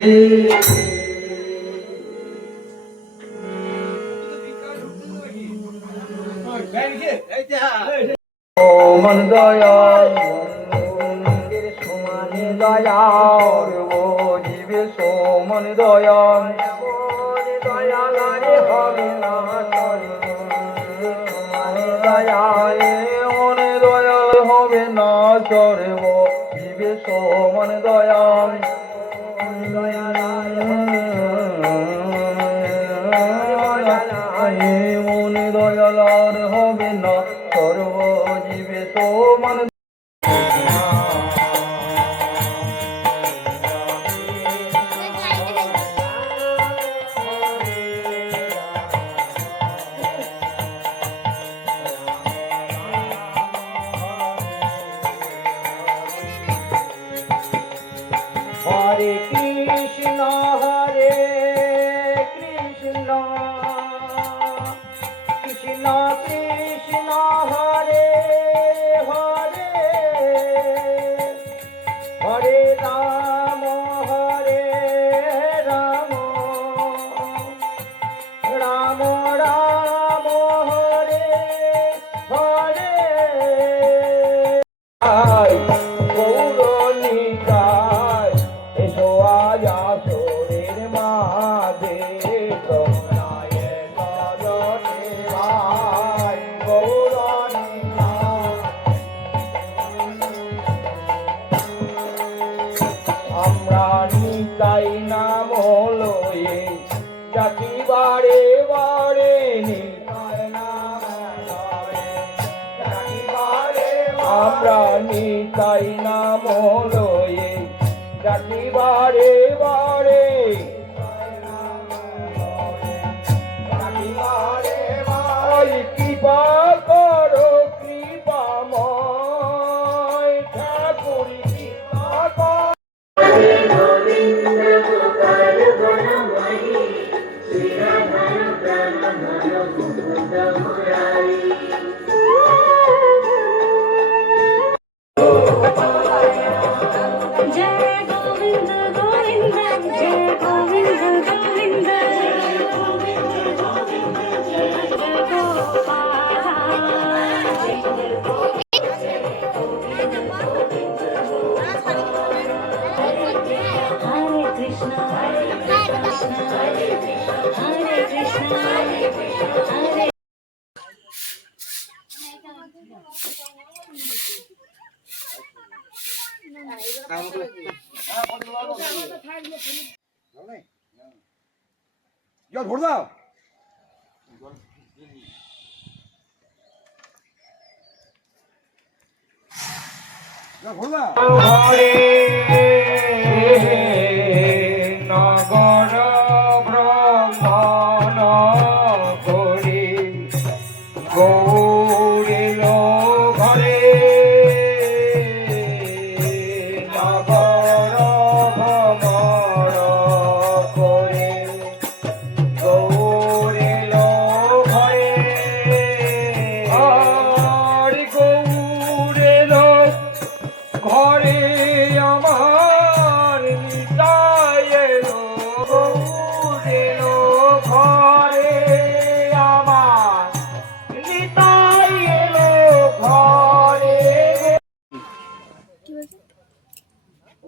মন দয়াল সমানে দয়াল ও জীবে সোমন দয়াল দয়াল রে হবে না সমানে দয়াল মনে দয়াল হবে না সর্ব জীবে সোমন দয়াল দয়াল মনে দয়াল আর হবে না সর্ব জীবে সোমন হরে কৃষ্ণ কৃষ্ণ কৃষ্ণ হরে হরে হরে রাম রাম রাম হরে হরে গৌরনিকায় এসো আজ আসরের মাঝে আমরা নিতাই নাম লয়ে জাতি বারে বারে নিতাই নাম আমরা নিতাই নাম লয়ে জাতি বারে বারে কৃপা করো কৃপাময় ঠাকুর কৃপা করো জল ভরে দাও নগর ভ্রমণ করি গৌরিল ঘরে নগর ভ্রমণ করে গৌরিল ঘরে হরি গৌরিল ঘরে আমার নিতাই এলো গৌরিল ঘরে আমার নিতাই এলো ঘরে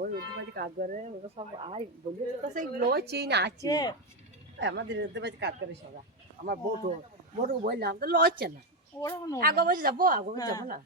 ওই উদ্যোগবাজি কাজ করে ওরা সব আই বলি তো সেই লয় চেন আছে আমাদের উদ্যোগবাজি কাজ করে সবাই আমার বউটো বললাম তো লচ্ছে না আগে বসে যাবো না